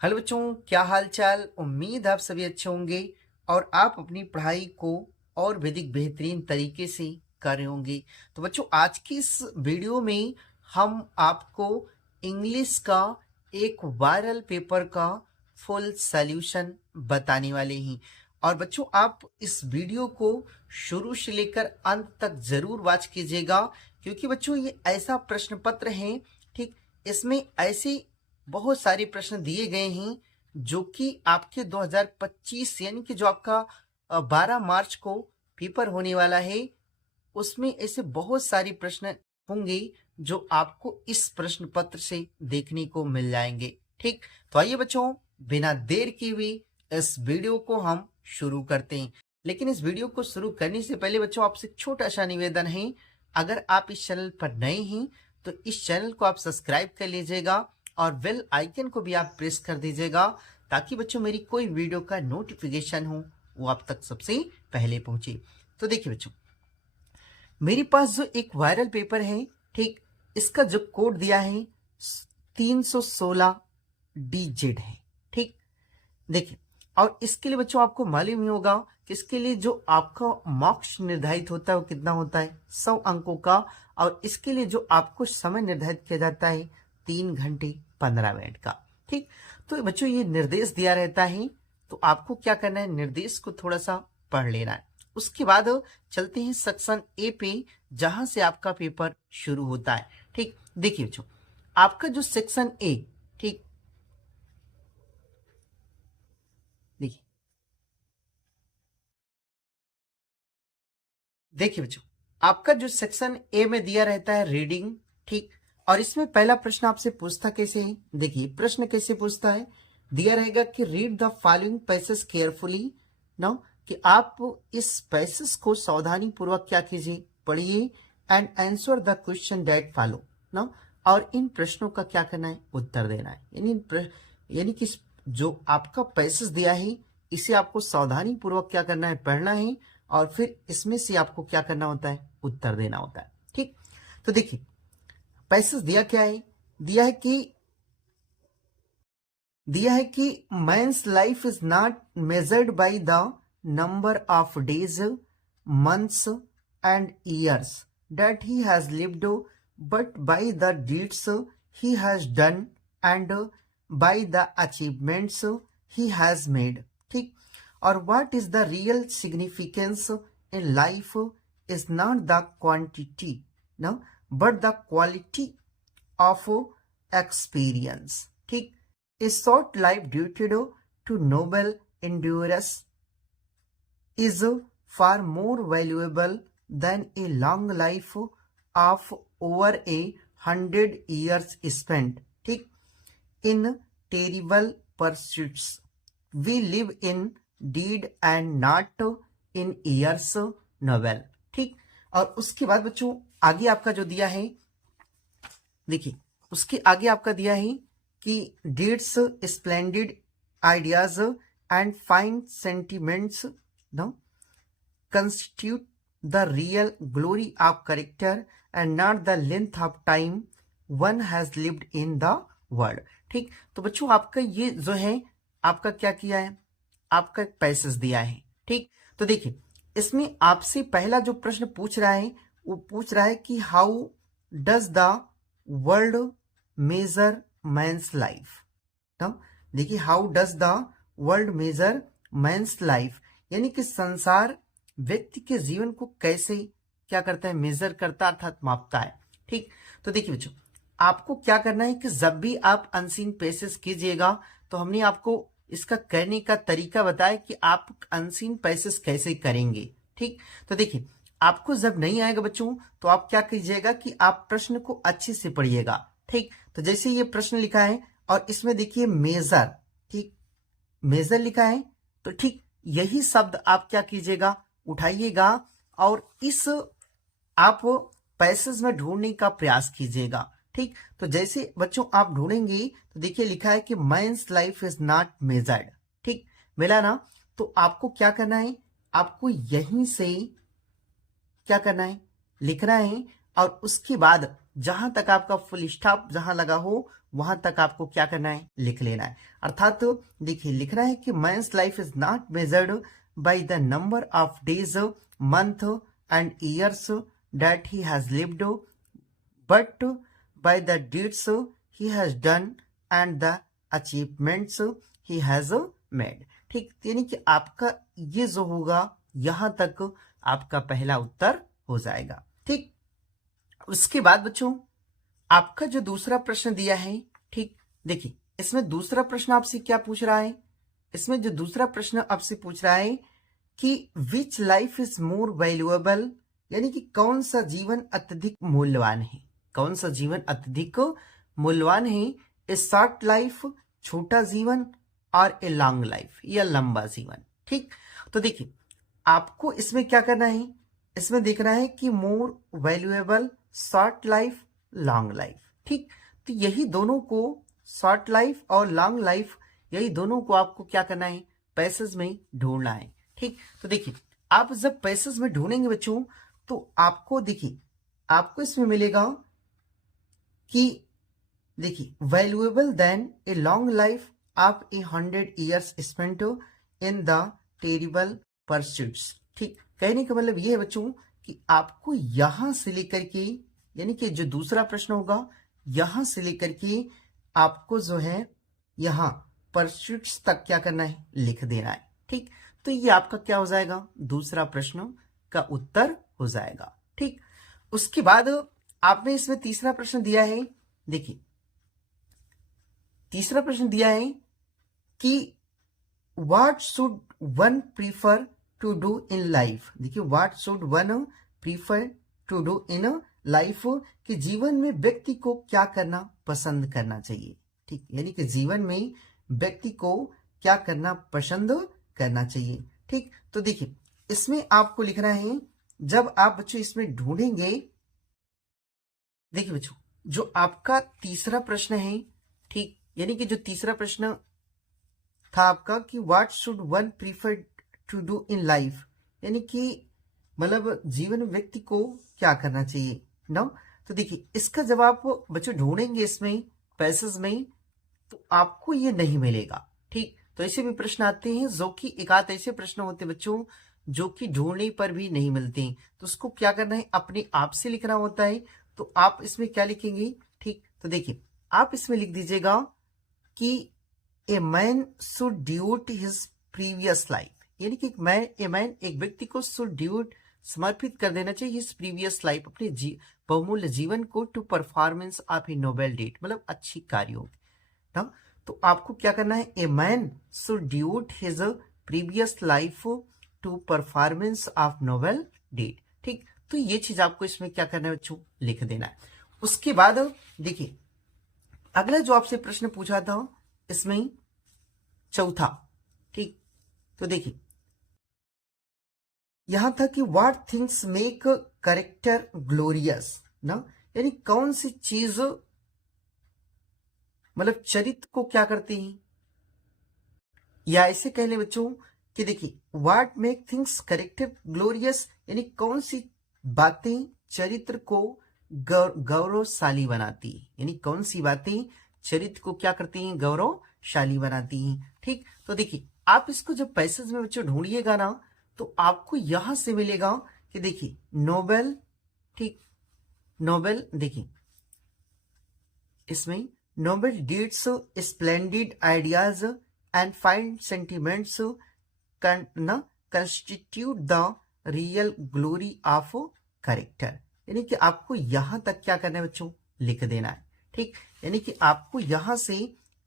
Hello बच्चों, क्या हाल चाल। उम्मीद आप सभी अच्छे होंगे और आप अपनी पढ़ाई को और भी अधिक बेहतरीन तरीके से कर रहे होंगे। तो बच्चों, आज की इस वीडियो में हम आपको इंग्लिश का एक वायरल पेपर का फुल सॉल्यूशन बताने वाले हैं। और बच्चों, आप इस वीडियो को शुरू से लेकर अंत तक जरूर वॉच कीजिएगा, क्योंकि बच्चों ये ऐसा प्रश्न पत्र है, ठीक, इसमें ऐसे बहुत सारे प्रश्न दिए गए हैं जो कि आपके 2025 यानी कि जो आपका 12 मार्च को पेपर होने वाला है, उसमें ऐसे बहुत सारे प्रश्न होंगे जो आपको इस प्रश्न पत्र से देखने को मिल जाएंगे। ठीक, तो आइए बच्चों, बिना देर किए हुए इस वीडियो को हम शुरू करते हैं। लेकिन इस वीडियो को शुरू करने से पहले बच्चों, आपसे एक छोटा सा निवेदन है। अगर आप इस चैनल पर नए हैं तो इस चैनल को आप सब्सक्राइब कर लीजिएगा और बेल आइकन को भी आप प्रेस कर दीजिएगा, ताकि बच्चों मेरी कोई वीडियो का नोटिफिकेशन हो वो आप तक सबसे पहले पहुंचे। तो देखिए बच्चों, मेरे पास जो एक वायरल पेपर है, ठीक, इसका जो कोड दिया है 316 DZ है। ठीक, देखिए, और इसके लिए बच्चों आपको मालूम ही होगा कि इसके लिए जो आपका मार्क्स निर्धारित होता है वो कितना होता है, 100 अंकों का। और इसके लिए जो आपको समय निर्धारित किया जाता है 3 घंटे 15 मिनट का। ठीक, तो बच्चों ये निर्देश दिया रहता है, तो आपको क्या करना है, निर्देश को थोड़ा सा पढ़ लेना है। उसके बाद चलते हैं सेक्शन ए पे, जहां से आपका पेपर शुरू होता है। ठीक, देखिए बच्चों, आपका जो सेक्शन ए, ठीक, देखिए देखिए बच्चों, आपका जो सेक्शन ए में दिया रहता है रीडिंग। ठीक, और इसमें पहला प्रश्न आपसे पूछता कैसे है, देखिए प्रश्न कैसे पूछता है, दिया रहेगा कि read the following passage carefully. No, कि आप इस पैसेज को सावधानी पूर्वक क्या कीजिए, पढ़िए, and answer the question that follow. No, और इन प्रश्नों का क्या करना है, उत्तर देना है। यानी कि जो आपका पैसेज दिया है इसे आपको सावधानी पूर्वक क्या करना है, पढ़ना है, और फिर इसमें से आपको क्या करना होता है, उत्तर देना होता है। ठीक, तो देखिए पैसेज दिया क्या है, दिया है कि men's life is not measured by the number of days, months and years that he has lived, but by the deeds he has done and by the achievements he has made. ठीक, और what is the real significance in life is not the quantity, no, but the quality of experience. ठीक, a short life devoted to noble endurance is far more valuable than a long life of over 100 years spent, ठीक, in terrible pursuits. We live in deed and not in years novel। ठीक, और उसके बाद बच्चों आगे आपका जो दिया है, देखिए उसके आगे आपका दिया है कि deeds, splendid ideas and fine sentiments no constitute the real glory of character and not the length of time one has lived in the world। ठीक, तो बच्चों आपका ये जो है, आपका क्या किया है, आपका एक पैसेज दिया है। ठीक, तो देखिए इसमें आपसे पहला जो प्रश्न पूछ रहा है वो पूछ रहा है कि how does the world measure man's life. तो देखिए how does the world measure man's life, यानी कि संसार व्यक्ति के जीवन को कैसे क्या करता है, मेजर करता अर्थात मापता है। ठीक, तो देखिए बच्चों आपको क्या करना है कि जब भी आप अनसीन पैसेज कीजिएगा तो हमने आपको इसका करने का तरीका बताया कि आप अनसीन पैसेज कैसे करेंगे। ठीक, तो देखिए आपको जब नहीं आएगा बच्चों तो आप क्या कीजिएगा कि आप प्रश्न को अच्छे से पढ़िएगा। ठीक, तो जैसे ये प्रश्न लिखा है और इसमें देखिए मेजर, ठीक, मेजर लिखा है, तो ठीक यही शब्द आप क्या कीजिएगा, उठाइएगा और इस आप पैसेज में ढूंढने का प्रयास कीजिएगा। ठीक, तो जैसे बच्चों आप ढूंढेंगे तो देखिए लिखा है कि men's life is not measured. ठीक, मिला ना, तो आपको क्या करना है, आपको यहीं से क्या करना है, लिखना है, और उसके बाद जहां तक आपका फुल स्टॉप जहां लगा हो वहां तक आपको क्या करना है, लिख लेना है। अर्थात तो देखिए लिखना है कि men's life is not measured by the number of days, month and years that he has lived, but by the deeds he has done and the achievements he has made. ठीक, यानी कि आपका ये जो होगा यहां तक आपका पहला उत्तर हो जाएगा। ठीक, उसके बाद बच्चों आपका जो दूसरा प्रश्न दिया है, ठीक, देखिए इसमें दूसरा प्रश्न आपसे क्या पूछ रहा है, इसमें जो दूसरा प्रश्न आपसे पूछ रहा है कि विच लाइफ इज मोर वैल्यूएबल, यानी कि कौन सा जीवन अत्यधिक मूल्यवान है, कौन सा जीवन अत्यधिक मूल्यवान है, ए शॉर्ट लाइफ छोटा जीवन और ए लॉन्ग लाइफ या लंबा जीवन। ठीक, तो देखिए आपको इसमें क्या करना है, इसमें देखना है कि more valuable, short life, long life. ठीक, तो यही दोनों को, शॉर्ट लाइफ और लॉन्ग लाइफ, यही दोनों को आपको क्या करना है, पैसेज में ढूंढना है। ठीक, तो देखिए आप जब पैसेज में ढूंढेंगे बच्चों तो आपको देखिए आपको इसमें मिलेगा कि देखिए valuable then a long life of A 100 years spent in the terrible pursuits. ठीक, कहने का मतलब ये है बच्चों कि आपको यहां से लेकर के, यानी कि जो दूसरा प्रश्न होगा यहां से लेकर के आपको जो है यहां परस्यूट्स तक क्या करना है, लिख देना है। ठीक, तो ये आपका क्या हो जाएगा, दूसरा प्रश्न का उत्तर हो जाएगा। ठीक, उसके बाद आपने इसमें तीसरा प्रश्न दिया है, देखिए तीसरा प्रश्न दिया है कि what should one prefer to do in life. देखिए what should one prefer to do in life, कि जीवन में व्यक्ति को क्या करना पसंद करना चाहिए। ठीक, यानी कि जीवन में व्यक्ति को क्या करना पसंद करना चाहिए। ठीक, तो देखिए इसमें आपको लिखना है, जब आप बच्चों इसमें ढूंढेंगे, देखिए बच्चों जो आपका तीसरा प्रश्न है, ठीक, यानी कि जो तीसरा प्रश्न था आपका कि what should one prefer to do in life, यानी कि मतलब जीवन में व्यक्ति को क्या करना चाहिए ना। तो देखिए इसका जवाब बच्चों ढूंढेंगे इसमें पैसेज में तो आपको ये नहीं मिलेगा। ठीक, तो ऐसे भी प्रश्न आते हैं जो कि एक आध ऐसे प्रश्न होते हैं बच्चों जो कि ढूंढने पर भी नहीं मिलते हैं, तो उसको क्या करना है, अपने आप से लिखना होता है। तो आप इसमें क्या लिखेंगे, ठीक, तो देखिए आप इसमें लिख दीजिएगा कि ए man should devote his previous life, यानी कि एक व्यक्ति को शुड ड्यूट समर्पित कर देना चाहिए हिज प्रीवियस लाइफ, अपने बहुमूल्य जीवन को to performance of a noble deed, मतलब अच्छी कार्यों ना। तो आपको क्या करना है, a man should devote his previous life to performance of noble deed. ठीक, तो ये चीज आपको इसमें क्या करना है बच्चों, लिख देना है। उसके बाद देखिए अगला जो आपसे प्रश्न पूछा था इसमें चौथा, ठीक, तो देखिए यहां था कि what things make character glorious ना, यानी कौन सी चीज मतलब चरित्र को क्या करती हैं, या ऐसे कह ले बच्चों कि देखिए what make things character glorious, यानी कौन सी बातें चरित्र को गौरवशाली बनाती है, यानी कौन सी बातें चरित्र को क्या करती हैं, गौरवशाली बनाती हैं। ठीक, तो देखिए आप इसको जब पैसेज में बच्चों ढूंढिएगा ना तो आपको यहां से मिलेगा कि देखिए नोबेल, ठीक, नोबेल, देखिए इसमें Nobel deeds, splendid ideas and fine sentiments constitute the real glory of character, यानी कि आपको यहां तक क्या करना है बच्चों, लिख देना है। ठीक, यानी कि आपको यहां से,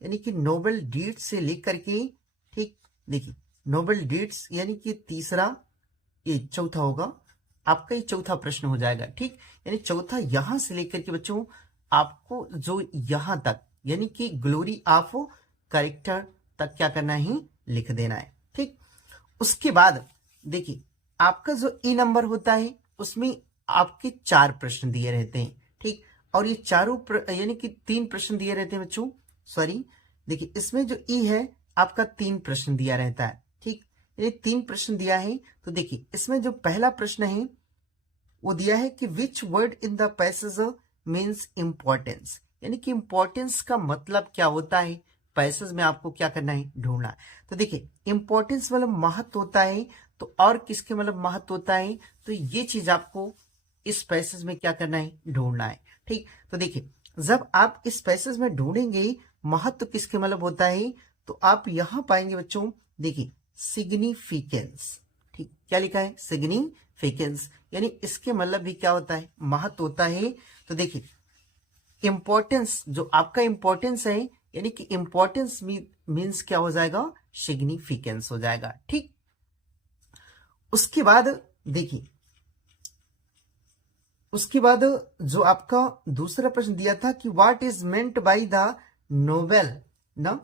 यानी कि नोबेल डीड्स से लेकर के, ठीक, देखिए नोबेल डीड्स यानी कि तीसरा, ये चौथा होगा आपका, ये चौथा प्रश्न हो जाएगा। ठीक, यानी चौथा यहां से लेकर के बच्चों आपको जो यहां तक, यानी कि ग्लोरी ऑफ कैरेक्टर तक क्या करना है, लिख देना है। ठीक, उसके बाद देखिए आपका जो ई नंबर होता है उसमें आपके 4 प्रश्न दिए रहते हैं। ठीक, और ये चारों यानी कि 3 प्रश्न दिए रहते हैं बच्चों, सॉरी, देखिए इसमें जो ई है आपका 3 प्रश्न दिया रहता है। ठीक, ये 3 प्रश्न दिया है। तो देखिए इसमें जो पहला प्रश्न है वो दिया है कि which word in the passage means importance, यानी कि इंपॉर्टेंस का मतलब क्या होता है, पैसेज में आपको क्या करना है, ढूंढना है। तो देखिए इंपॉर्टेंस मतलब महत्व होता है, तो और किसके मतलब महत्व होता है, तो ये चीज आपको इस पैसेज में क्या करना है, ढूंढना है। ठीक, तो देखिए जब आप इस पैसेज में ढूंढेंगे महत्व किसके मतलब होता है, तो आप यहां पाएंगे बच्चों, देखिए सिग्निफिकेंस। ठीक, क्या लिखा है, सिग्निफिकेंस, यानी इसके मतलब भी क्या होता है, महत्व होता है। तो देखिए इंपॉर्टेंस, जो आपका इंपॉर्टेंस है, यानी कि इंपॉर्टेंस मीन्स क्या हो जाएगा, सिग्निफिकेंस हो जाएगा। ठीक, उसके बाद देखिए, उसके बाद जो आपका दूसरा प्रश्न दिया था कि what is meant by the Nobel, ना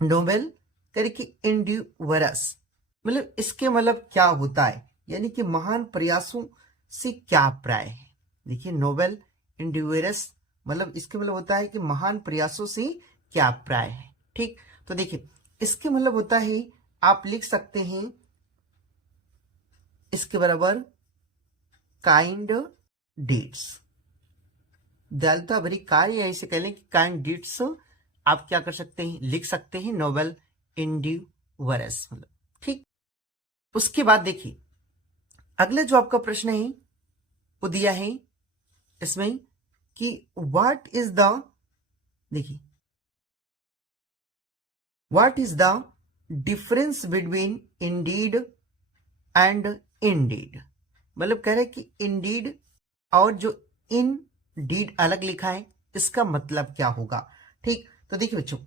नोबेल करके इंडिवरस, मतलब इसके मतलब क्या होता है, यानी कि महान प्रयासों से क्या प्राय है। देखिए नोबेल इंडिवरस मतलब इसके मतलब होता है कि महान प्रयासों से क्या प्राय है। ठीक, तो देखिए इसके मतलब होता है, आप लिख सकते हैं इसके बराबर काइंड डीड्स, दयालुता भरी कार्य, या इसे कह लें कि काइंड डीड्स आप क्या कर सकते हैं, लिख सकते हैं नोबेल इंडिवरस मतलब। ठीक, उसके बाद देखिए अगला जो आपका प्रश्न है वो दिया है इसमें कि व्हाट इज द, देखिए what is the difference between Indeed and Indeed, मतलब कह रहे कि इंडीड और जो इन डीड अलग लिखा है, इसका मतलब क्या होगा। ठीक, तो देखिए बच्चों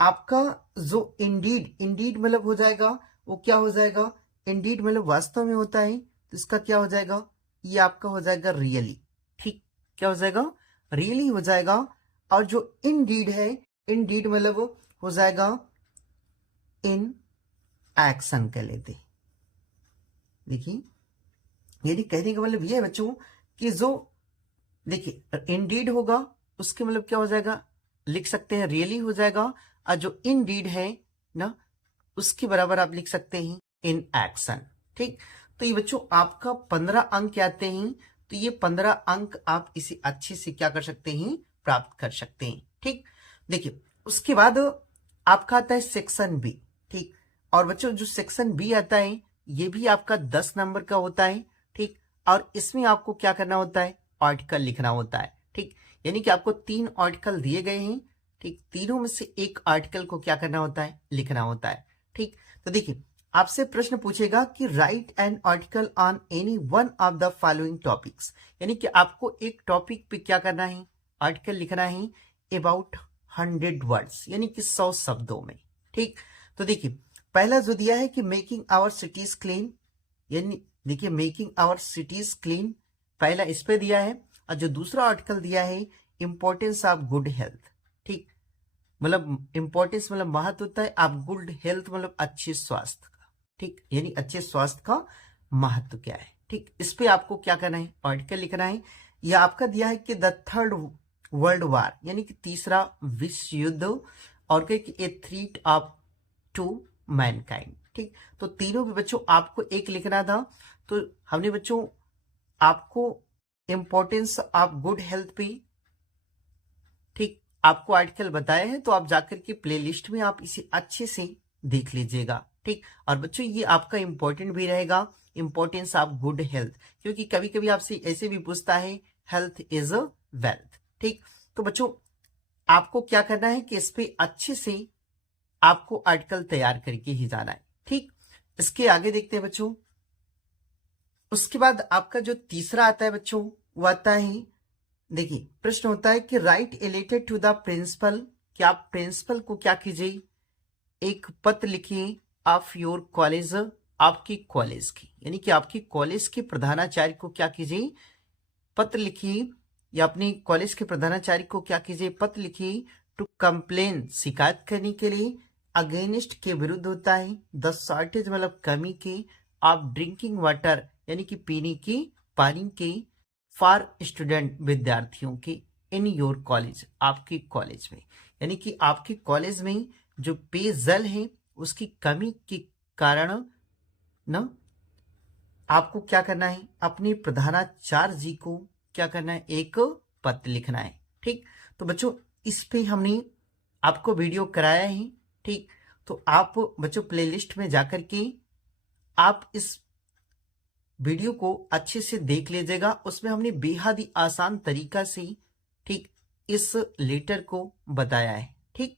आपका जो इंडीड, इंडीड मतलब हो जाएगा, वो क्या हो जाएगा, इंडीड मतलब वास्तव में होता है, तो इसका क्या हो जाएगा, ये आपका हो जाएगा रियली। ठीक, क्या हो जाएगा, रियली हो जाएगा। और जो इंडीड है, इंडीड मतलब हो जाएगा इन एक्शन कह लेते। देखिए यदि कहने का मतलब ये है बच्चों कि जो, देखिए इंडीड होगा उसके मतलब क्या हो जाएगा, लिख सकते हैं रियली हो जाएगा, और जो इनडीड है ना उसके बराबर आप लिख सकते हैं इन एक्शन। ठीक, तो ये बच्चों आपका 15 अंक आते हैं, तो ये 15 अंक आप इसे अच्छे से क्या कर सकते हैं, प्राप्त कर सकते हैं। ठीक, देखिए उसके बाद आपका आता है सेक्शन बी। ठीक, और बच्चों जो सेक्शन बी आता है ये भी आपका 10 नंबर का होता है। ठीक, और इसमें आपको क्या करना होता है, आर्टिकल लिखना होता है। ठीक, यानी कि आपको 3 आर्टिकल दिए गए हैं। ठीक, तीनों में से एक आर्टिकल को क्या करना होता है, लिखना होता है। ठीक, तो देखिए आपसे प्रश्न पूछेगा कि right an article on any one of the following topics, यानी कि आपको एक टॉपिक पे क्या करना है, आर्टिकल लिखना है अबाउट 100 वर्ड्स, यानी कि 100 शब्दों में। ठीक, तो देखिए पहला जो दिया है कि मेकिंग आवर सिटीज क्लीन, यानी देखिए मेकिंग आवर सिटीज क्लीन, पहला इस पे दिया है। और जो दूसरा आर्टिकल दिया है इंपॉर्टेंस ऑफ गुड हेल्थ। ठीक, मतलब इंपॉर्टेंस मतलब महत्व होता है, आप गुड हेल्थ मतलब अच्छे स्वास्थ्य का। ठीक, यानी अच्छे स्वास्थ्य का महत्व क्या है। ठीक, इस पे आपको क्या करना है, आर्टिकल लिखना है। यह आपका दिया है कि द थर्ड वर्ल्ड वार, यानी कि तीसरा विश्व युद्ध, और क्या कि a threat of to mankind. ठीक, तो तीनों भी बच्चों आपको एक लिखना था, तो हमने बच्चों आपको इंपॉर्टेंस ऑफ गुड हेल्थ पे ठीक आपको आर्टिकल बताए हैं, तो आप जाकर के प्लेलिस्ट में आप इसे अच्छे से देख लीजिएगा। ठीक, और बच्चों ये आपका इंपॉर्टेंट भी रहेगा, इंपॉर्टेंस ऑफ गुड हेल्थ, क्योंकि कभी कभी आपसे ऐसे भी पूछता है हेल्थ इज अ वेल्थ। ठीक, तो बच्चों आपको क्या करना है कि इस पे अच्छे से आपको आर्टिकल तैयार करके ही जाना है। ठीक, इसके आगे देखते हैं बच्चों। उसके बाद आपका जो तीसरा आता है बच्चों वो आता है, देखिए प्रश्न होता है कि write related to the principal, कि आप प्रिंसिपल को क्या कीजिए, एक पत्र लिखिए ऑफ योर कॉलेज, आपकी कॉलेज की, यानी कि आपकी कॉलेज के प्रधानाचार्य को क्या कीजिए, पत्र लिखिए, या अपनी कॉलेज के प्रधानाचार्य को क्या कीजिए, पत्र लिखिए टू कंप्लेन, शिकायत करने के लिए, अगेंस्ट के विरुद्ध होता है, द शॉर्टेज मतलब कमी के, ऑफ ड्रिंकिंग वाटर यानी कि पीने की पानी के, फॉर स्टूडेंट विद्यार्थियों के, इन योर कॉलेज आपके कॉलेज में, यानी कि आपके कॉलेज में जो पेयजल है उसकी कमी के कारण ना आपको क्या करना है, अपने प्रधानाचार्य जी को क्या करना है, एक पत्र लिखना है। ठीक, तो बच्चों इस पे हमने आपको वीडियो कराया है, ठीक। तो आप बच्चों प्लेलिस्ट में जाकर के आप इस वीडियो को अच्छे से देख लीजिएगा। उसमें हमने बेहद ही आसान तरीका से, ठीक, इस लेटर को बताया है, ठीक।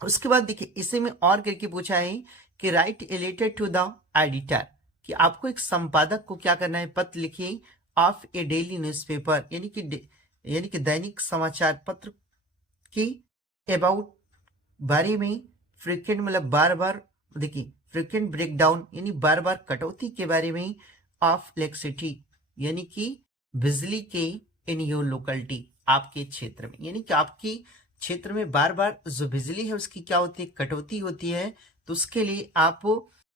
उसके बाद देखिए इसे में और करके पूछा है कि write a letter to the editor, कि आपको एक संपादक को क्या करना है, पत्र लिखिए ऑफ ए डेली न्यूज़पेपर, यानी कि दैनिक समाचार पत्र की अबाउट बारे में, फ्रीक्वेंट मतलब बार बार, देखिए फ्रीक्वेंट ब्रेकडाउन यानी बार बार कटौती के बारे में, ऑफ इलेक्ट्रिसिटी यानी कि बिजली के, इन योर लोकेलिटी आपके क्षेत्र में, यानी कि आपके क्षेत्र में बार बार जो बिजली है उसकी क्या होती है, कटौती होती है। तो उसके लिए आप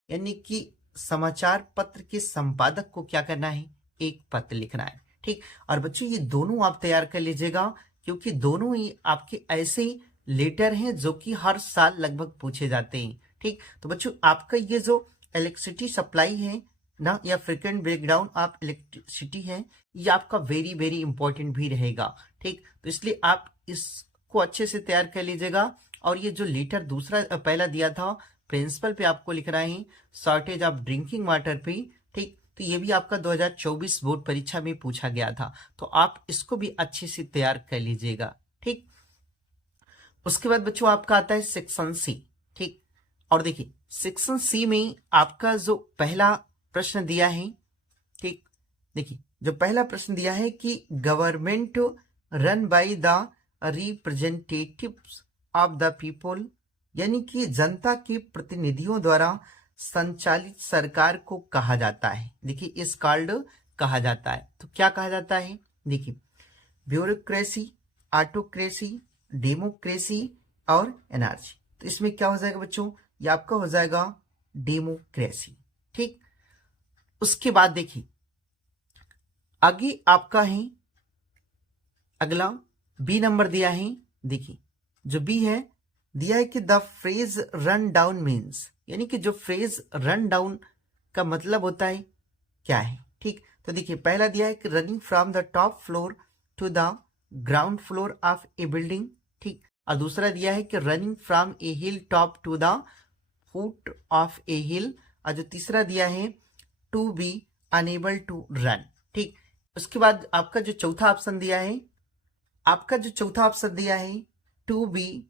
यानी कि समाचार पत्र के संपादक को क्या करना है, एक पत्र लिखना है, ठीक। और बच्चों ये दोनों आप तैयार कर लीजिएगा, क्योंकि दोनों ही आपके ऐसे लेटर हैं जो कि हर साल लगभग पूछे जाते हैं, ठीक। तो बच्चों आपका ये जो इलेक्ट्रिसिटी सप्लाई है ना, या फ्रीक्वेंट ब्रेकडाउन ऑफ इलेक्ट्रिसिटी है, ये आपका वेरी वेरी इंपॉर्टेंट भी रहेगा, ठीक। तो इसलिए आप इसको अच्छे से तैयार कर लीजिएगा। और ये जो लेटर दूसरा पहला दिया था प्रिंसिपल पे, आपको लिखना है शॉर्टेज ऑफ ड्रिंकिंग वाटर पे, ठीक। तो ये भी आपका 2024 बोर्ड परीक्षा में पूछा गया था, तो आप इसको भी अच्छे से तैयार कर लीजिएगा, ठीक। उसके बाद बच्चों आपका आता है सेक्शन सी, ठीक। और देखिए सेक्शन सी में आपका जो पहला प्रश्न दिया है, ठीक, देखिए जो पहला प्रश्न दिया है कि government run by the representatives of the people, यानी कि जनता के प्रतिनिधियों द्वारा संचालित सरकार को कहा जाता है। देखिए इस कॉल्ड कहा जाता है, तो क्या कहा जाता है, देखिए ब्यूरोक्रेसी, ऑटोक्रेसी, डेमोक्रेसी और एनार्ची। तो इसमें क्या हो जाएगा बच्चों, ये आपका हो जाएगा डेमोक्रेसी, ठीक। उसके बाद देखिए आगे आपका है अगला बी नंबर दिया है। देखिए जो बी है दिया है कि the phrase run down means, यानी कि जो फ्रेज रन डाउन का मतलब होता है क्या है, ठीक। तो देखिए पहला दिया है कि running from the top floor to the ground floor of a building, ठीक। और दूसरा दिया है कि running from a hill top to the foot of a hill. और जो तीसरा दिया है to be enable to run, ठीक। उसके बाद आपका जो चौथा ऑप्शन दिया है, आपका जो चौथा ऑप्शन दिया है टू बी,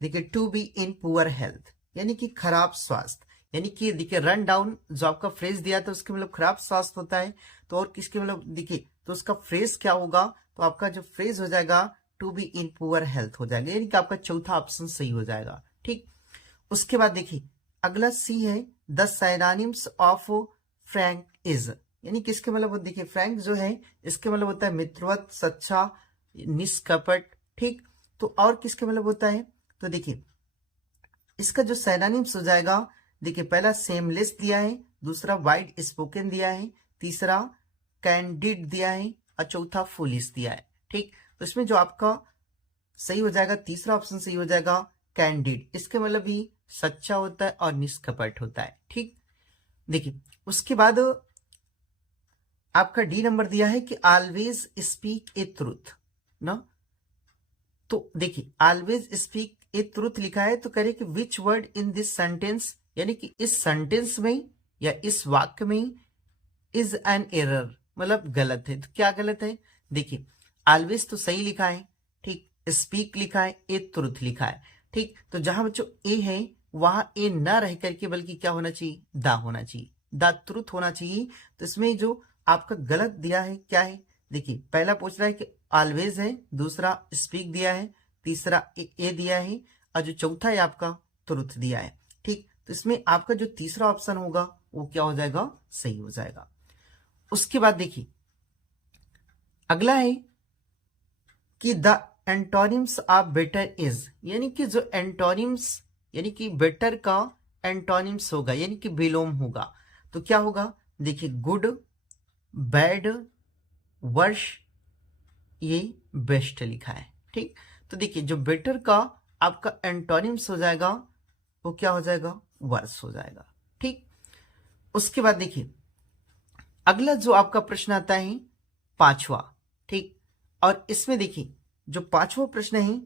देखिए to be in poor health, यानी कि खराब स्वास्थ्य, यानी कि देखिए रन डाउन जो आपका फ्रेज दिया था उसके मतलब खराब स्वास्थ्य होता है, तो और किसके मतलब देखिए तो उसका फ्रेज क्या होगा, तो आपका जो फ्रेज हो जाएगा to be in poor health हो जाएगा, यानी कि आपका चौथा ऑप्शन सही हो जाएगा, ठीक। उसके बाद देखिए अगला सी है the synonyms of Frank is, यानी कि इसके मतलब देखिए फ्रैंक जो है इसके मतलब होता है मित्रवत, सच्चा, निष्कपट, ठीक। तो और किसके मतलब होता है, तो देखिए इसका जो साइनोनिम्स हो जाएगा, देखिए पहला सेमलेस दिया है, दूसरा वाइड स्पोकन दिया है, तीसरा कैंडिड दिया है और चौथा फुलिश दिया है, ठीक। तो इसमें जो आपका सही हो जाएगा तीसरा ऑप्शन सही हो जाएगा कैंडिड, इसके मतलब भी सच्चा होता है और निष्कपट होता है, ठीक। देखिए उसके बाद आपका डी नंबर दिया है कि ऑलवेज स्पीक ए ट्रूथ ना, तो देखिए ऑलवेज स्पीक ए ट्रूथ लिखा है, तो कह रहे कि which word in this sentence, यानी कि इस सेंटेंस में या इस वाक्य में इज एन एरर, मतलब गलत है, तो क्या गलत है, देखिए ऑलवेज तो सही लिखा है, ठीक, स्पीक लिखा है, ए ट्रूथ लिखा है, ठीक। तो जहां बच्चों ए है वहां ए ना रह करके बल्कि क्या होना चाहिए, दा होना चाहिए, द ट्रूथ होना चाहिए। तो इसमें जो आपका गलत दिया है क्या है, देखिए पहला पूछ रहा है कि ऑलवेज है, दूसरा स्पीक दिया है, तीसरा ए दिया है और जो चौथा है आपका ट्रूथ दिया है, ठीक। तो इसमें आपका जो तीसरा ऑप्शन होगा वो क्या हो जाएगा, सही हो जाएगा। उसके बाद देखिए अगला है कि the antonyms of better is, यानी कि जो एंटोनिम्स यानी कि बेटर का एंटोनिम्स होगा यानी कि विलोम होगा, तो क्या होगा, देखिए गुड, बैड, वर्ष, ये बेस्ट लिखा है, ठीक। तो देखिए जो बेटर का आपका एंटोनिम्स हो जाएगा वो क्या हो जाएगा, वर्स हो जाएगा, ठीक। उसके बाद देखिए अगला जो आपका प्रश्न आता है पांचवा, ठीक। और इसमें देखिए जो पांचवा प्रश्न है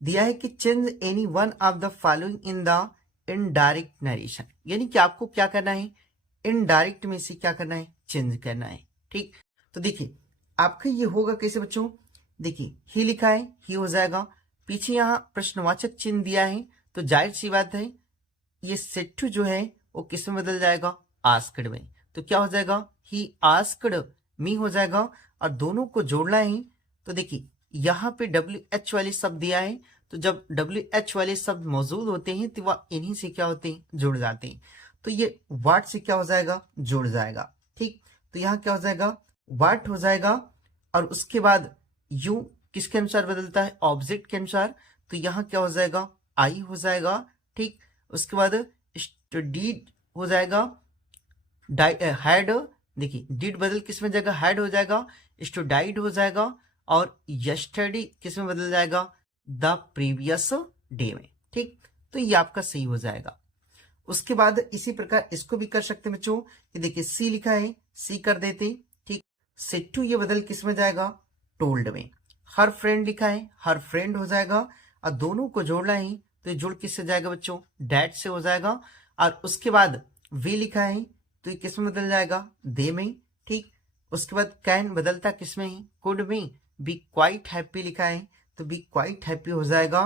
दिया है कि change any one of the following in the indirect narration, यानी कि आपको क्या करना है, इनडायरेक्ट में से क्या करना है, चेंज करना है। ठीक, तो देखिए आपका ये होगा कैसे बच्चों, देखिए ही लिखा है, ही हो जाएगा, पीछे यहाँ प्रश्नवाचक चिन्ह दिया है, तो जाहिर सी बात है ये सेट्टू जो है वो किस में बदल जाएगा, आस्क्ड में। तो क्या हो जाएगा, ही आस्क्ड मी हो जाएगा, और दोनों को जोड़ना है। तो देखिए यहाँ पे WH वाले शब्द दिया है, तो जब WH वाले शब्द मौजूद होते हैं तो वह इन्हीं से क्या होते हैं, जुड़ जाते हैं। तो ये वाट से क्या हो जाएगा, जुड़ जाएगा। ठीक, तो यहाँ क्या हो जाएगा, वाट हो जाएगा, और उसके बाद यू किसके अनुसार बदलता है, ऑब्जेक्ट के अनुसार, तो यहाँ क्या हो जाएगा, आई हो जाएगा। ठीक, उसके बाद स्टडीड हो जाएगा, हैड, देखिए डिड बदल किस में जाएगा, हैड हो जाएगा, स्टूडाइड हो जाएगा, और यस्टरडे किस में बदल जाएगा, द प्रीवियस डे में। ठीक, तो ये आपका सही हो जाएगा। उसके बाद इसी प्रकार इसको भी कर सकते हैं बच्चों, कि देखिए सी लिखा है, सी कर देते। ठीक, सेड टू ये बदल किस में जाएगा, टोल्ड में। हर फ्रेंड लिखा है, हर फ्रेंड हो जाएगा, और दोनों को जोड़ना है, तो ये जुड़ किससे जाएगा बच्चों, डैट से हो जाएगा। और उसके बाद वी लिखा है, तो ये किस में बदल जाएगा, दे में। ठीक, उसके बाद कैन बदलता किस में है, कुड में। बी क्वाइट हैप्पी लिखा है, तो बी क्वाइट हैप्पी हो जाएगा।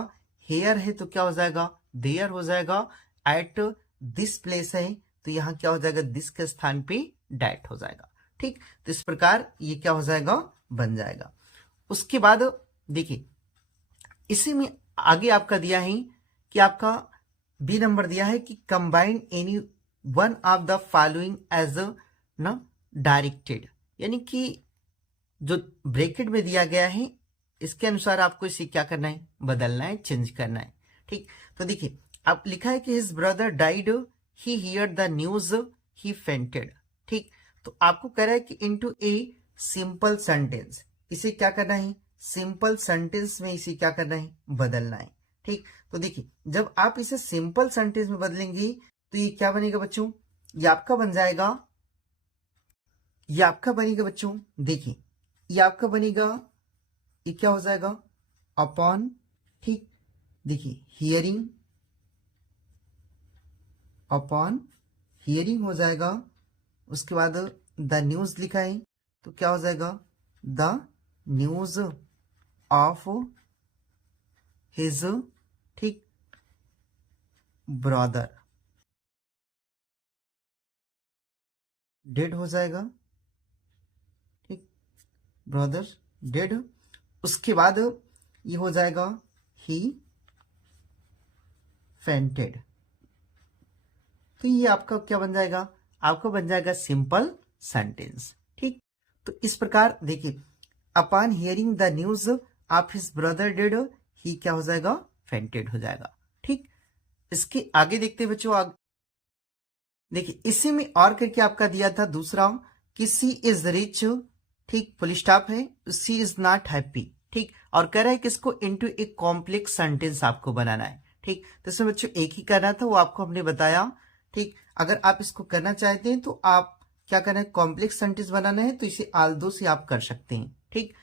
हेयर है तो क्या हो जाएगा, देयर हो जाएगा। एट दिस प्लेस है, तो यहाँ क्या हो जाएगा, दिस के स्थान पे डैट हो जाएगा। ठीक, तो इस प्रकार ये क्या हो जाएगा, बन जाएगा। उसके बाद देखिए इसी में आगे आपका दिया है कि आपका बी नंबर दिया है कि combine any one of the following as ना डायरेक्टेड, यानी कि जो ब्रैकेट में दिया गया है इसके अनुसार आपको इसे क्या करना है, बदलना है, चेंज करना है। ठीक, तो देखिए आप लिखा है कि his brother died, he here the news, he fainted. ठीक, तो आपको कह रहा है कि इनटू ए सिंपल सेंटेंस, इसे क्या करना है, सिंपल सेंटेंस में इसे क्या करना है, बदलना है। ठीक, तो देखिए जब आप इसे सिंपल सेंटेंस में बदलेंगे तो ये क्या बनेगा बच्चों, ये आपका बन जाएगा, ये आपका बनेगा बच्चों, देखिए ये आपका बनेगा, ये क्या हो जाएगा, अपॉन। ठीक, देखिए हियरिंग, अपॉन हियरिंग हो जाएगा। उसके बाद द न्यूज लिखा है, तो क्या हो जाएगा, द न्यूज ऑफ हिज, ठीक, ब्रदर, डेड हो जाएगा। ठीक, ब्रदर डेड। उसके बाद ये हो जाएगा, ही फेंटेड। तो ये आपका क्या बन जाएगा, आपका बन जाएगा सिंपल सेंटेंस। ठीक, तो इस प्रकार देखिए upon hearing the news of his brother dead, he क्या हो जाएगा, फेंटेड हो जाएगा। ठीक, इसके आगे देखते हैं बच्चों, देखिए इसी में और करके आपका दिया था दूसरा कि सी इज रिच, ठीक, फुल स्टॉप है, सी इज नॉट हैप्पी। ठीक, और कह रहा है कि इसको इनटू एक कॉम्प्लेक्स सेंटेंस आपको बनाना है। ठीक, तो इसमें बच्चों एक ही करना था, वो आपको हमने बताया। ठीक, अगर आप इसको करना चाहते हैं तो आप क्या करना है, कॉम्प्लेक्स सेंटेंस बनाना है, तो इसे आल दो से आप कर सकते हैं। ठीक,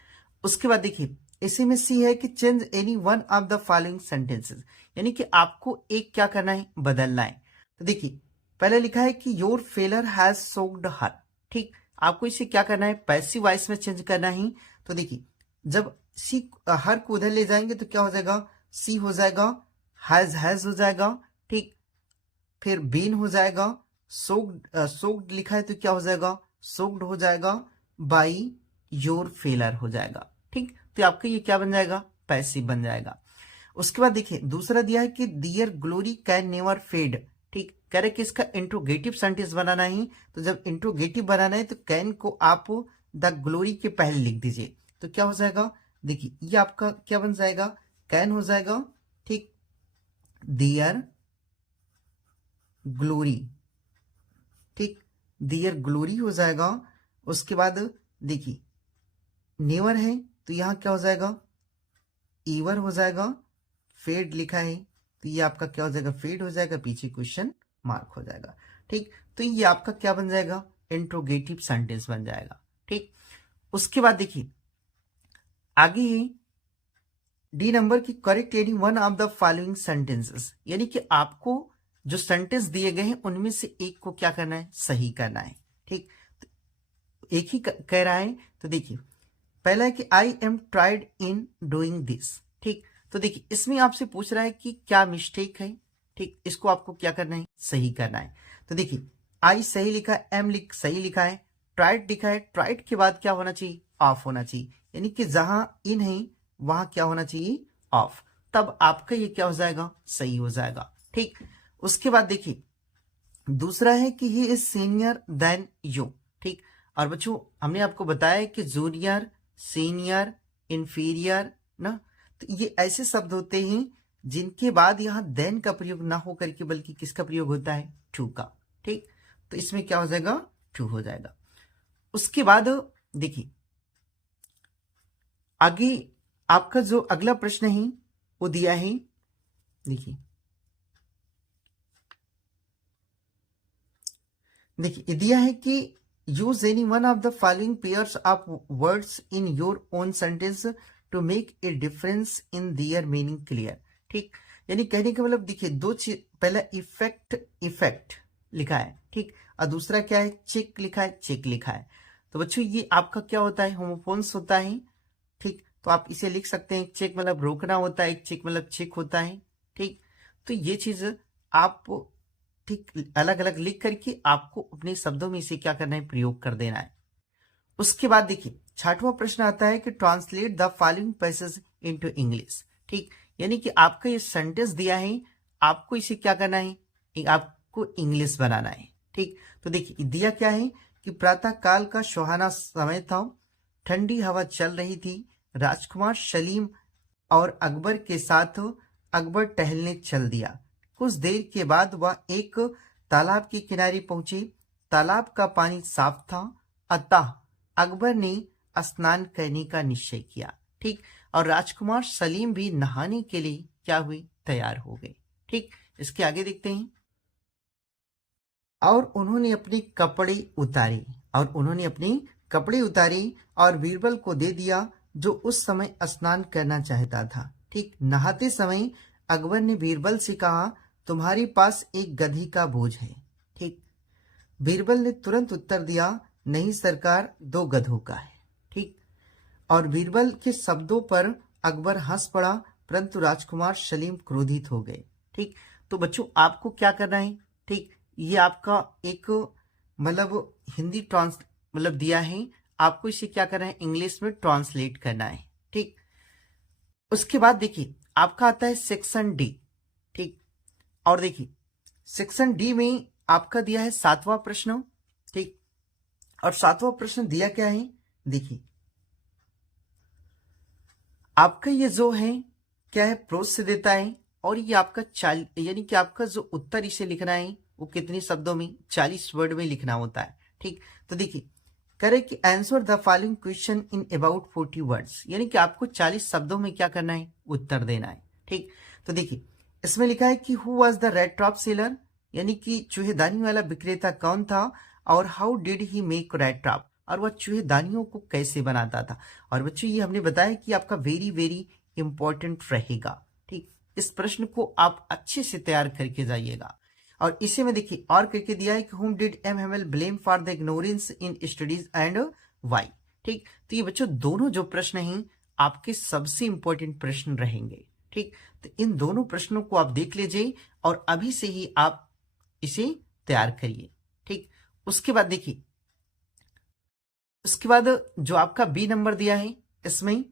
उसके बाद देखिए इसी में सी है कि change any one of the following sentences, यानी कि आपको एक क्या करना है, बदलना है। तो देखिए पहले लिखा है कि योर फेलर हैज सोक्ड हर। ठीक, आपको इसे क्या करना है, पैसिव वॉइस में चेंज करना है। तो देखिए जब सी हर को उधर ले जाएंगे तो क्या हो जाएगा, सी हो जाएगा, हैज हो जाएगा। ठीक, फिर बीन हो जाएगा, सोक्ड लिखा है तो क्या हो जाएगा, सोक्ड हो जाएगा, बाई योर फेलर हो जाएगा। ठीक, तो आपका ये क्या बन जाएगा, पैसिव बन जाएगा। उसके बाद देखिए दूसरा दिया है कि दियर ग्लोरी कैन नेवर फेड। ठीक, कह रहे कि इसका इंट्रोगेटिव सेंटेंस बनाना है, तो जब इंट्रोगेटिव बनाना है तो कैन को आप द ग्लोरी के पहले लिख दीजिए, तो क्या हो जाएगा, देखिए ये आपका क्या बन जाएगा, कैन हो जाएगा। ठीक, दियर ग्लोरी, ठीक, दियर ग्लोरी हो जाएगा। उसके बाद देखिए नेवर है तो यहां क्या हो जाएगा, ईवर हो जाएगा। फेड लिखा है तो ये आपका क्या हो जाएगा, फेड हो जाएगा, पीछे क्वेश्चन मार्क हो जाएगा। ठीक, तो ये आपका क्या बन जाएगा, इंट्रोगेटिव सेंटेंस बन जाएगा। ठीक, उसके बाद देखिए आगे ही डी नंबर की correct any one of the following sentences, यानी कि आपको जो सेंटेंस दिए गए हैं उनमें से एक को क्या करना है, सही करना है। ठीक, तो एक ही कह रहा है। तो देखिए पहला है कि I am tried in doing this. ठीक, तो देखिए इसमें आपसे पूछ रहा है कि क्या मिस्टेक है। ठीक, इसको आपको क्या करना है, सही करना है। तो देखिए आई सही लिखा है, एम सही लिखा है, ट्राइड लिखा है, ट्राइड के बाद क्या होना चाहिए, ऑफ होना चाहिए, यानी कि जहां इन है वहां क्या होना चाहिए, ऑफ, तब आपका ये क्या हो जाएगा, सही हो जाएगा। ठीक, उसके बाद देखिए दूसरा है कि he is senior then you. ठीक, और बच्चों हमने आपको बताया कि जूनियर, सीनियर, इंफीरियर ना, तो ये ऐसे शब्द होते हैं जिनके बाद यहां देन का प्रयोग ना हो करके बल्कि किसका प्रयोग होता है, टू का। ठीक, तो इसमें क्या हो जाएगा, टू हो जाएगा। उसके बाद देखिए आगे आपका जो अगला प्रश्न है वो दिया है, देखिए देखिए दिया है कि use any one of the following pairs of words in your own sentence to make a difference in their meaning clear. ठीक, यानी कहने का मतलब देखिए दो चीज, पहला इफेक्ट, इफेक्ट लिखा है, ठीक, और दूसरा क्या है, चेक लिखा है, चेक लिखा है। तो बच्चों ये आपका क्या होता है, होमोफोन्स होता है। ठीक, तो आप इसे लिख सकते हैं, चेक मतलब रोकना होता है, चेक मतलब चेक होता है। ठीक, तो ये चीज आप ठीक अलग अलग लिख करके आपको अपने शब्दों में इसे क्या करना है, प्रयोग कर देना है। उसके बाद देखिए छठवां प्रश्न आता है कि translate the following passage into English. ठीक, यानी कि आपका ये सेंटेंस दिया है, आपको इसे क्या करना है, आपको इंग्लिश बनाना है। ठीक, तो देखिए दिया क्या है कि प्रातः काल का सुहाना समय था, ठंडी हवा चल रही थी, राजकुमार सलीम और अकबर के साथ अकबर टहलने चल दिया। कुछ देर के बाद वह एक तालाब के किनारे पहुंचे। तालाब का पानी साफ था, अतः अकबर ने स्नान करने का निश्चय किया। ठीक, और राजकुमार सलीम भी नहाने के लिए क्या हुए, तैयार हो गए। ठीक, इसके आगे देखते हैं। और उन्होंने अपने कपड़े उतारे, और उन्होंने अपने कपड़े उतारे और बीरबल को दे दिया जो उस समय स्नान करना चाहता था। ठीक, नहाते समय अकबर ने बीरबल से कहा, तुम्हारे पास एक गधी का बोझ है। ठीक, बीरबल ने तुरंत उत्तर दिया, नहीं सरकार, 2 गधों का है। ठीक, और बीरबल के शब्दों पर अकबर हंस पड़ा, परंतु राजकुमार सलीम क्रोधित हो गए। ठीक, तो बच्चों आपको क्या करना है, ठीक, ये आपका एक मतलब हिंदी ट्रांस मतलब दिया है, आपको इसे क्या करना है, इंग्लिश में ट्रांसलेट करना है। ठीक, उसके बाद देखिए आपका आता है सेक्शन डी। ठीक, और देखिए सेक्शन डी में आपका दिया है 7वां प्रश्न। ठीक, और 7वां प्रश्न दिया क्या है, देखिए आपका ये जो है क्या है, प्रोज से देता है, और ये आपका यानी कि आपका जो उत्तर इसे लिखना है वो कितने शब्दों में, 40 वर्ड में लिखना होता है। ठीक, तो देखिए करे कि answer the following question in about 40 words, यानी कि आपको 40 शब्दों में क्या करना है, उत्तर देना है। ठीक, तो देखिए इसमें लिखा है कि who was the rat trap seller, यानी कि चूहेदानी वाला विक्रेता कौन था, और how did he make rat trap, और वह चूहेदानियों को कैसे बनाता था। और बच्चों ये हमने बताया कि आपका वेरी वेरी इंपॉर्टेंट रहेगा। ठीक, इस प्रश्न को आप अच्छे से तैयार करके जाइएगा। और इसे में देखिए और करके दिया है कि whom did M. Hamel blame for the ignorance in studies and why। ठीक, तो ये बच्चों दोनों जो प्रश्न हैं आपके सबसे इंपॉर्टेंट प्रश्न रहेंगे। ठीक, तो इन दोनों प्रश्नों को आप देख लीजिए और अभी से ही आप इसे तैयार करिए। ठीक, उसके बाद देखिए उसके बाद जो आपका बी नंबर दिया है इसमें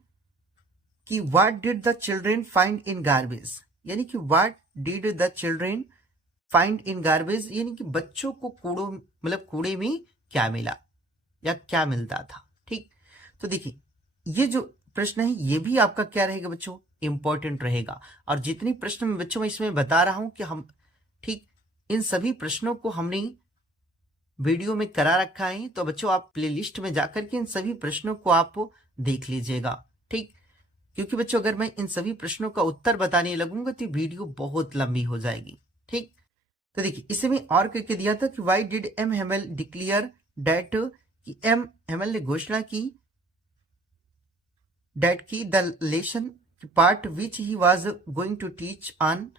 कि what did the children find in garbage, यानी कि what did the children find in garbage, यानी कि बच्चों को कूड़े में क्या मिला या क्या मिलता था। ठीक, तो देखिए ये जो प्रश्न है ये भी आपका क्या रहेगा बच्चों, इंपॉर्टेंट रहेगा। और जितनी प्रश्न में बच्चों मैं इसमें बता रहा हूं कि हम ठीक इन सभी प्रश्नों को हमने वीडियो में करा रखा है, तो बच्चों आप प्लेलिस्ट में जाकर के इन सभी प्रश्नों को आप देख लीजिएगा। ठीक, क्योंकि बच्चों अगर मैं इन सभी प्रश्नों का उत्तर बताने लगूंगा तो वीडियो बहुत लंबी हो जाएगी। ठीक, तो देखिए इसे में और करके दिया था कि why did M Hemal declare date, M Hemal ने घोषणा की डेट की the lesson part which he was going to teach on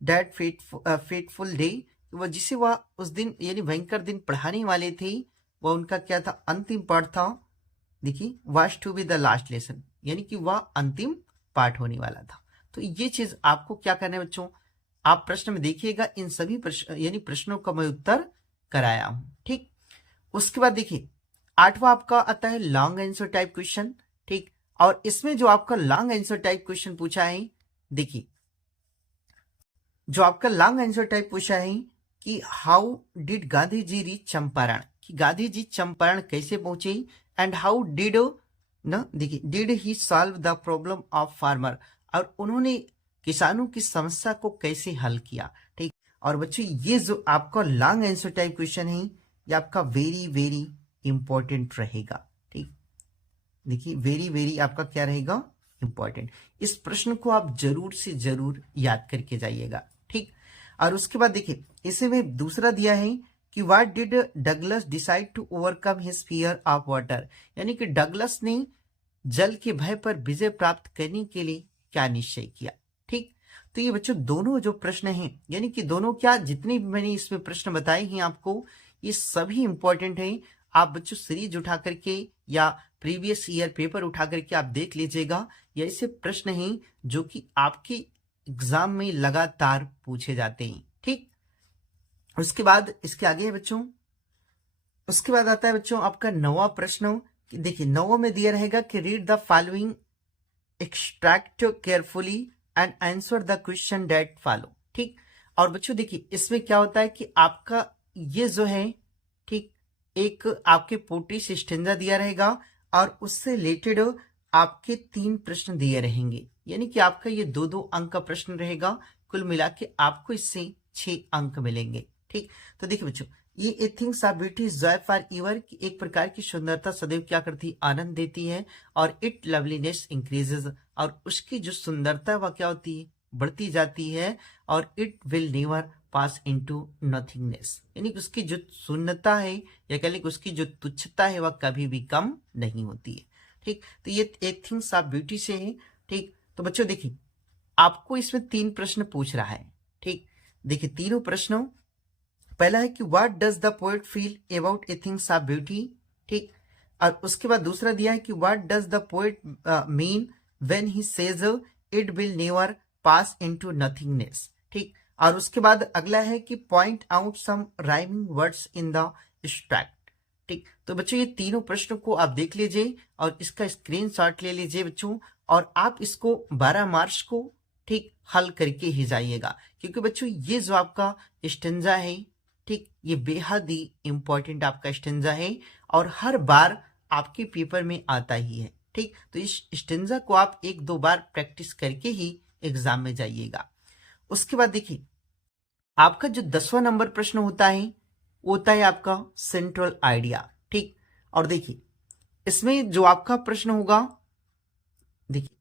that fateful day, वह जिसे वह उस दिन यानी भयंकर दिन पढ़ाने वाले थे, वह उनका क्या था, अंतिम पाठ था। देखिए, was to be the last lesson, यानी कि वह अंतिम पाठ होने वाला था। तो ये चीज आपको क्या करना है बच्चों, आप प्रश्न में देखिएगा, इन सभी प्रश्न यानी प्रश्नों का मैं उत्तर कराया हूं। ठीक, उसके बाद देखिए 8वां आपका आता है लॉन्ग आंसर टाइप क्वेश्चन। ठीक, और इसमें जो आपका लॉन्ग आंसर टाइप क्वेश्चन पूछा है, देखिए जो आपका लॉन्ग आंसर टाइप पूछा है कि how did Gandhi ji reach Champaran, कि गांधी जी चंपारण कैसे पहुंचे, एंड हाउ डिड ना, देखिए did he solve the problem of farmer, और उन्होंने किसानों की समस्या को कैसे हल किया। ठीक, और बच्चों ये जो आपका लॉन्ग आंसर टाइप क्वेश्चन है, ये आपका वेरी वेरी इंपॉर्टेंट रहेगा। ठीक, देखिए वेरी वेरी आपका क्या रहेगा, इंपॉर्टेंट। इस प्रश्न को आप जरूर से जरूर याद करके जाइएगा। ठीक, और उसके बाद देखिए इसे में दूसरा दिया है कि what did Douglas decide to overcome his fear of water, यानी कि डगलस ने जल के भय पर विजय प्राप्त करने के लिए क्या निश्चय किया। ठीक, तो ये बच्चों दोनों जो प्रश्न हैं, यानी कि दोनों क्या, जितने भी मैंने इसमें प्रश्न बताए हैं आपको, ये सभी इंपॉर्टेंट हैं। आप बच्चों सीरीज उठा करके या प्रीवियस ईयर पेपर उठा करके आप देख लीजिएगा, ये ऐसे प्रश्न हैं जो कि आपके एग्जाम में लगातार पूछे जाते हैं। ठीक, उसके बाद इसके आगे है बच्चों, उसके बाद आता है बच्चों आपका 9वां प्रश्न। देखिए 9 में दिया रहेगा कि read the following extract carefully and answer the question that follow. ठीक, और बच्चों देखिए इसमें क्या होता है कि आपका ये जो है, ठीक, एक आपके पोटिस स्टेंजा दिया रहेगा और उससे रिलेटेड आपके 3 प्रश्न दिए रहेंगे, यानी कि आपका ये 2-2 अंक का प्रश्न रहेगा, कुल मिला के आपको इससे 6 अंक मिलेंगे। ठीक, तो देखिए बच्चों ये a things are beauty joy forever, की एक प्रकार की सुंदरता सदैव क्या करती है, आनंद देती है, और इट लवलीनेस इंक्रीजेज, और उसकी जो सुंदरता है वह क्या होती है, बढ़ती जाती है, और it will never pass into nothingness, यानी कि उसकी जो शून्यता है या कह लें कि उसकी जो तुच्छता है वह कभी भी कम नहीं होती है। ठीक, तो ये एक थिंग्स ऑफ ब्यूटी से है। ठीक, तो बच्चों देखिए आपको इसमें 3 प्रश्न पूछ रहा है। ठीक, देखिए तीनों प्रश्नों, पहला है कि what does the poet feel about a things of beauty. ठीक, और उसके बाद दूसरा दिया है कि what does the poet mean when he says it will never pass into nothingness. ठीक, और उसके बाद अगला है कि point out some rhyming words in the extract. ठीक, तो बच्चों ये तीनों प्रश्नों को आप देख लीजिए और इसका स्क्रीनशॉट ले लीजिए बच्चों, और आप इसको 12 मार्च को ठीक हल करके ही जाइएगा, क्योंकि बच्चों ये जो आपका स्टेंजा है, ठीक, ये बेहद ही इंपॉर्टेंट आपका स्टेंजा है और हर बार आपके पेपर में आता ही है। ठीक, तो इस स्टेंजा को आप 1-2 बार प्रैक्टिस करके ही एग्जाम में जाइएगा। उसके बाद देखिए आपका जो 10वां नंबर प्रश्न होता है वो होता है आपका सेंट्रल आइडिया। ठीक, और देखिए इसमें जो आपका प्रश्न होगा, देखिए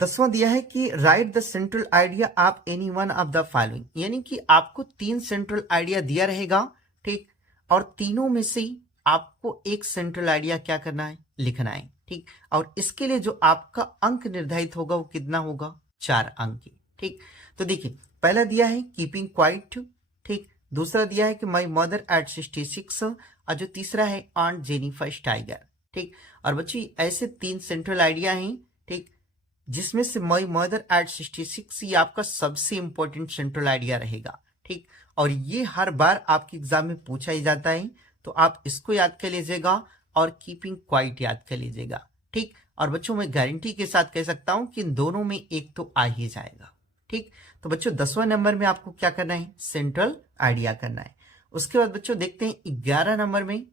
10वां दिया है कि right the central idea of any one of the following, यानी कि आपको 3 सेंट्रल आइडिया दिया रहेगा। ठीक, और तीनों में से आपको एक सेंट्रल आइडिया क्या करना है, लिखना है। ठीक, और इसके लिए जो आपका अंक निर्धारित होगा वो कितना होगा, 4 अंक की। ठीक, तो देखिए पहला दिया है कीपिंग क्वाइट। ठीक, दूसरा दिया है कि माई मदर एट 66, और जो तीसरा है ऑन जेनिफर टाइगर। ठीक, और बच्ची ऐसे 3 सेंट्रल आइडिया हैं। ठीक, जिसमें से माई मदर एट 66 ये आपका सबसे इंपॉर्टेंट सेंट्रल आइडिया रहेगा। ठीक, और ये हर बार आपके एग्जाम में पूछा ही जाता है, तो आप इसको याद कर लीजिएगा और कीपिंग क्वाइट याद कर लीजिएगा। ठीक, और बच्चों मैं गारंटी के साथ कह सकता हूं कि इन दोनों में एक तो आ ही जाएगा। ठीक, तो बच्चों 10वां नंबर में आपको क्या करना है, सेंट्रल आइडिया करना है। उसके बाद बच्चों देखते हैं 11 नंबर में।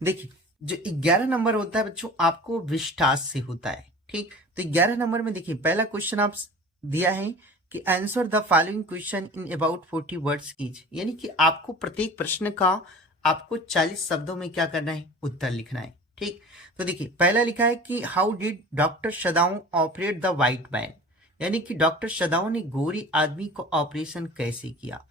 देखिए जो 11 नंबर होता है बच्चों आपको विस्तास से होता है। ठीक, तो 11 नंबर में देखिए पहला क्वेश्चन आप दिया है कि answer the following question in about 40 words each, यानी कि आपको प्रत्येक प्रश्न का आपको 40 शब्दों में क्या करना है, उत्तर लिखना है। ठीक, तो देखिए पहला लिखा है कि how did doctor Sadao operate the white man, यानी कि डॉक्टर शदाऊ ने गोरी आदमी को ऑपरेशन कैसे किया।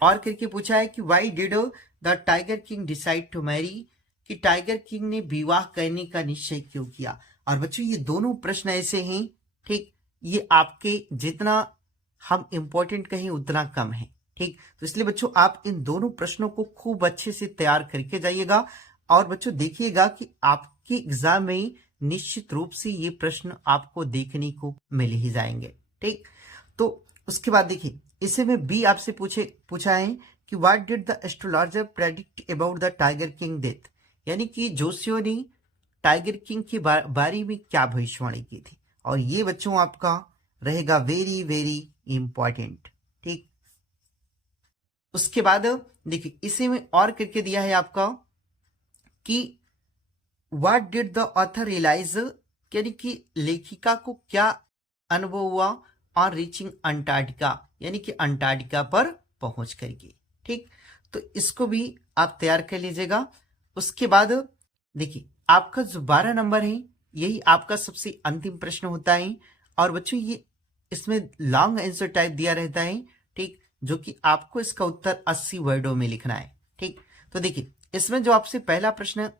और करके पूछा है कि why did the tiger king decide to marry, कि टाइगर किंग ने विवाह करने का निश्चय क्यों किया। और बच्चों ये दोनों प्रश्न ऐसे हैं, ठीक, ये आपके जितना हम इंपॉर्टेंट कहें उतना कम है, ठीक। तो इसलिए बच्चों आप इन दोनों प्रश्नों को खूब अच्छे से तैयार करके जाइएगा। और बच्चों देखिएगा कि आपके एग्जाम में निश्चित रूप से ये प्रश्न आपको देखने को मिल ही जाएंगे, ठीक। तो उसके बाद देखिए इसे में बी आपसे पूछा है कि what did the astrologer predict about the tiger king death, यानी कि जोशियों ने टाइगर किंग के बारे में क्या भविष्यवाणी की थी। और ये बच्चों आपका रहेगा वेरी वेरी इंपॉर्टेंट, ठीक। उसके बाद देखिए इसे में और करके दिया है आपका कि what did the author realise, यानी कि लेखिका को क्या अनुभव हुआ ऑन रीचिंग अंटार्कटिका, यानी कि अंटार्कटिका पर पहुंच करके, ठीक। तो इसको भी आप तैयार कर लीजिएगा। उसके बाद देखिए आपका जो 12 नंबर है यही आपका सबसे अंतिम प्रश्न होता है। और बच्चों ये इसमें लॉन्ग आंसर टाइप दिया रहता है, ठीक, जो कि आपको इसका उत्तर 80 वर्डों में लिखना है, ठीक। तो देखिए इसमें जो आपसे पहला प्रश्न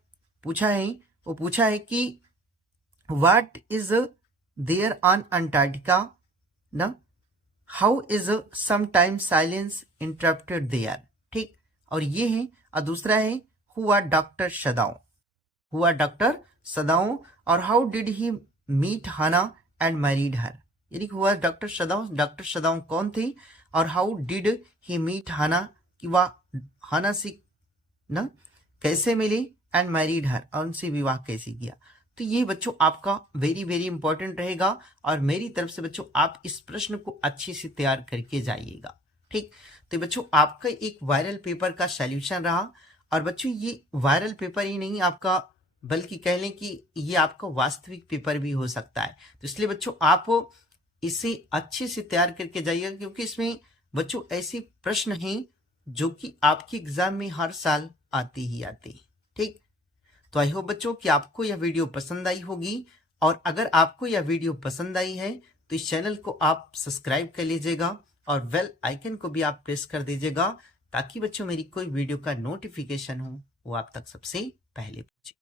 पूछा है वो पूछा है कि what is there on Antarctica ना, how is sometime silence interrupted there, ठीक। और ये है, और दूसरा है who are doctor Sadao, who are doctor Sadao, और how did he meet Hana and married her, यानी हु आर डॉक्टर सदाओ कौन थे, और how did he meet Hana, कि वह हाना से ना कैसे मिले, एंड मैरिड हर, और उनसे विवाह कैसे किया। तो ये बच्चों आपका वेरी वेरी इंपॉर्टेंट रहेगा। और मेरी तरफ से बच्चों आप इस प्रश्न को अच्छे से तैयार करके जाइएगा, ठीक। तो बच्चों आपका एक वायरल पेपर का सॉल्यूशन रहा। और बच्चों ये वायरल पेपर ही नहीं आपका, बल्कि कह लें कि ये आपका वास्तविक पेपर भी हो सकता है। तो इसलिए बच्चों आप इसे अच्छे से तैयार करके जाइएगा, क्योंकि इसमें बच्चों ऐसे प्रश्न हैं जो कि आपके एग्जाम में हर साल आते ही आते हैं, ठीक। तो आई होप बच्चों कि आपको यह वीडियो पसंद आई होगी। और अगर आपको यह वीडियो पसंद आई है तो इस चैनल को आप सब्सक्राइब कर लीजिएगा और बेल आइकन को भी आप प्रेस कर दीजिएगा, ताकि बच्चों मेरी कोई वीडियो का नोटिफिकेशन हो वो आप तक सबसे पहले पहुंचे।